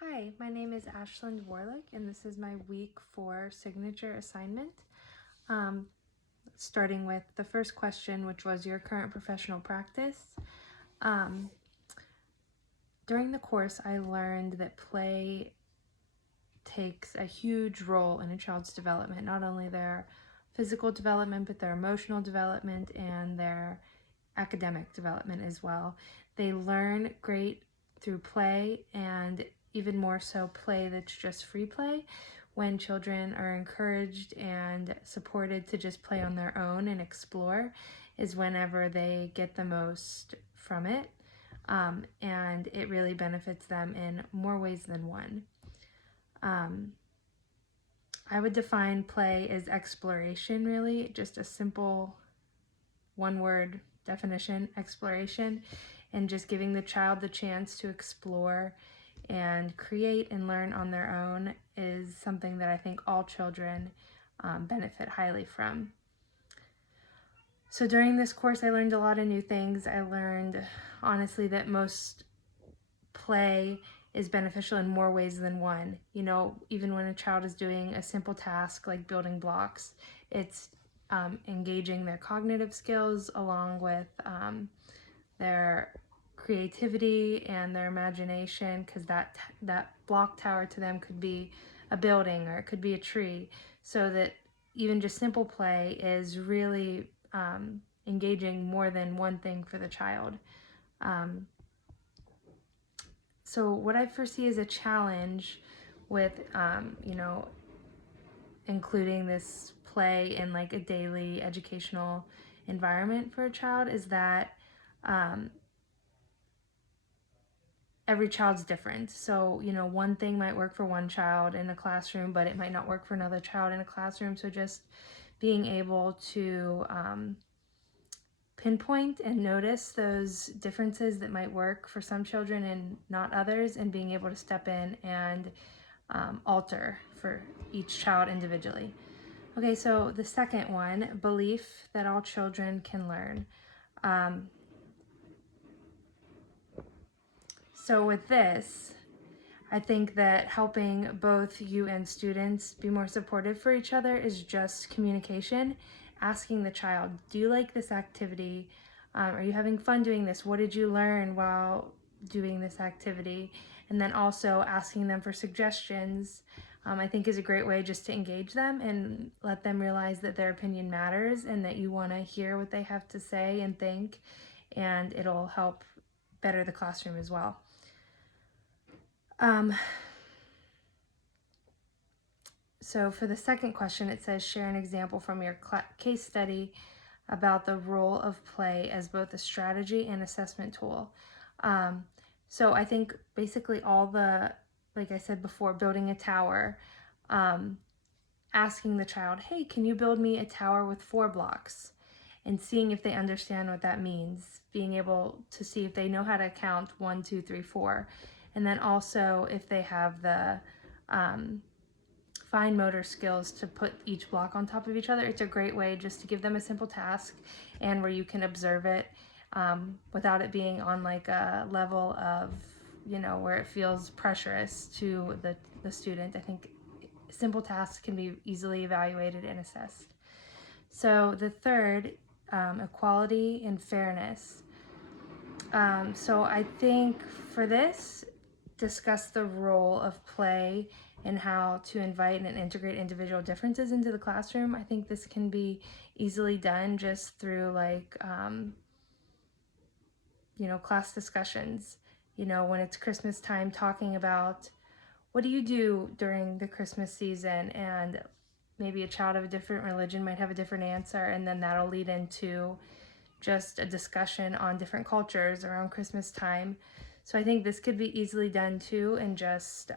Hi, my name is Ashland Warlick, and this is my week 4 signature assignment. Starting with the first question, which was your current professional practice. During the course, I learned that play takes a huge role in a child's development, not only their physical development, but their emotional development and their academic development as well. They learn great through play, and even more so play that's just free play. When children are encouraged and supported to just play on their own and explore is whenever they get the most from it. And it really benefits them in more ways than one. I would define play as exploration, really, just a simple one-word definition, exploration, and just giving the child the chance to explore and create and learn on their own is something that I think all children benefit highly from. So during this course, I learned a lot of new things. I learned, honestly, that most play is beneficial in more ways than one. You know, even when a child is doing a simple task like building blocks, it's engaging their cognitive skills along with their creativity and their imagination, because that block tower to them could be a building or it could be a tree. So that even just simple play is really engaging more than one thing for the child. So what I foresee as a challenge with, including this play in like a daily educational environment for a child is that every child's different. So, one thing might work for one child in a classroom, but it might not work for another child in a classroom. So just being able to pinpoint and notice those differences that might work for some children and not others, and being able to step in and alter for each child individually. Okay, so the second one, belief that all children can learn. So with this, I think that helping both you and students be more supportive for each other is just communication. Asking the child, do you like this activity? Are you having fun doing this? What did you learn while doing this activity? And then also asking them for suggestions, I think is a great way just to engage them and let them realize that their opinion matters and that you want to hear what they have to say and think, and it'll help better the classroom as well. So for the second question, it says share an example from your case study about the role of play as both a strategy and assessment tool. So I think basically all the, like I said before, building a tower, asking the child, hey, can you build me a tower with 4 blocks? And seeing if they understand what that means, being able to see if they know how to count 1, 2, 3, 4. And then also if they have the fine motor skills to put each block on top of each other. It's a great way just to give them a simple task and where you can observe it without it being on like a level of, where it feels pressurous to the student. I think simple tasks can be easily evaluated and assessed. So the third, equality and fairness. So I think for this, discuss the role of play and how to invite and integrate individual differences into the classroom. I think this can be easily done just through like, class discussions. When it's Christmas time, talking about what do you do during the Christmas season, and maybe a child of a different religion might have a different answer, and then that'll lead into just a discussion on different cultures around Christmas time. So I think this could be easily done too in just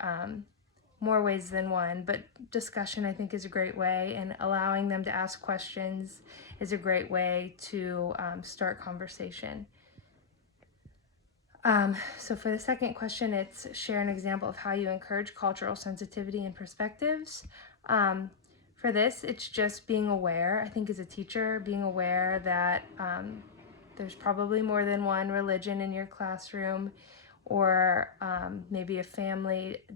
more ways than one, but discussion I think is a great way, and allowing them to ask questions is a great way to start conversation. So for the second question, it's share an example of how you encourage cultural sensitivity and perspectives. For this, it's just being aware, I think as a teacher, being aware that there's probably more than one religion in your classroom, or maybe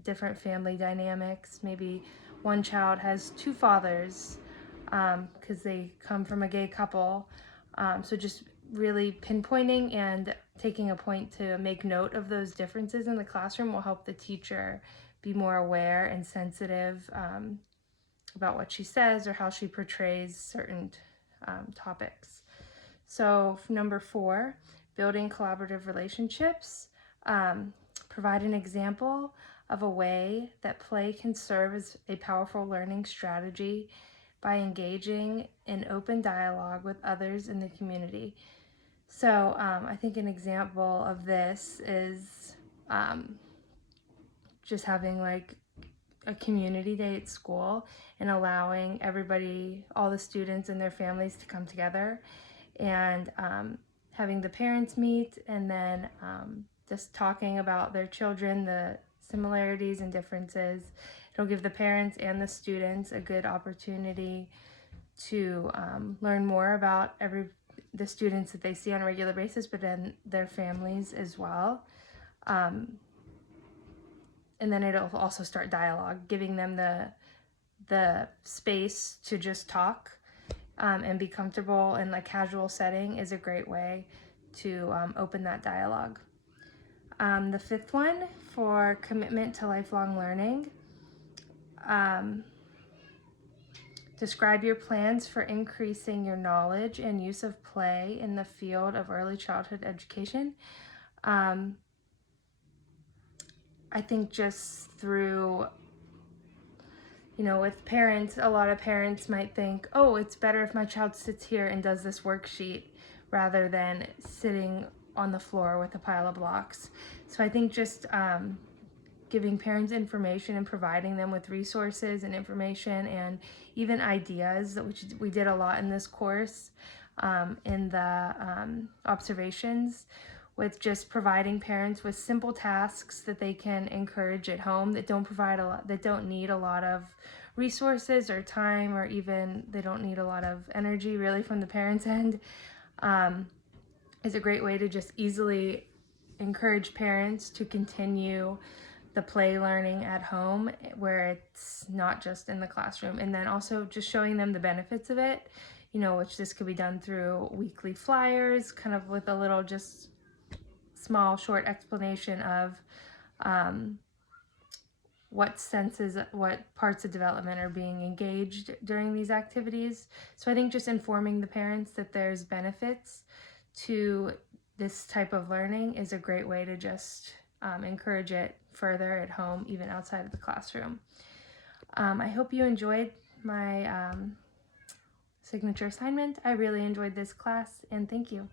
different family dynamics. Maybe one child has two fathers because they come from a gay couple. So just really pinpointing and taking a point to make note of those differences in the classroom will help the teacher be more aware and sensitive about what she says or how she portrays certain topics. So number 4, building collaborative relationships. Provide an example of a way that play can serve as a powerful learning strategy by engaging in open dialogue with others in the community. So I think an example of this is just having like a community day at school and allowing everybody, all the students and their families to come together and having the parents meet and then just talking about their children, the similarities and differences. It'll give the parents and the students a good opportunity to learn more about the students that they see on a regular basis, but then their families as well. And then it'll also start dialogue, giving them the space to just talk and be comfortable in a casual setting is a great way to open that dialogue. The 5th one, for commitment to lifelong learning. Describe your plans for increasing your knowledge and use of play in the field of early childhood education. I think just through, with parents, a lot of parents might think, oh, it's better if my child sits here and does this worksheet rather than sitting on the floor with a pile of blocks. So I think just giving parents information and providing them with resources and information and even ideas, which we did a lot in this course in the observations, with just providing parents with simple tasks that they can encourage at home that don't need a lot of resources or time, or even they don't need a lot of energy really from the parents' end, is a great way to just easily encourage parents to continue the play learning at home where it's not just in the classroom. And then also just showing them the benefits of it, which this could be done through weekly flyers, kind of with a little just small short explanation of what parts of development are being engaged during these activities. So I think just informing the parents that there's benefits to this type of learning is a great way to just encourage it further at home, even outside of the classroom. I hope you enjoyed my signature assignment. I really enjoyed this class, and thank you.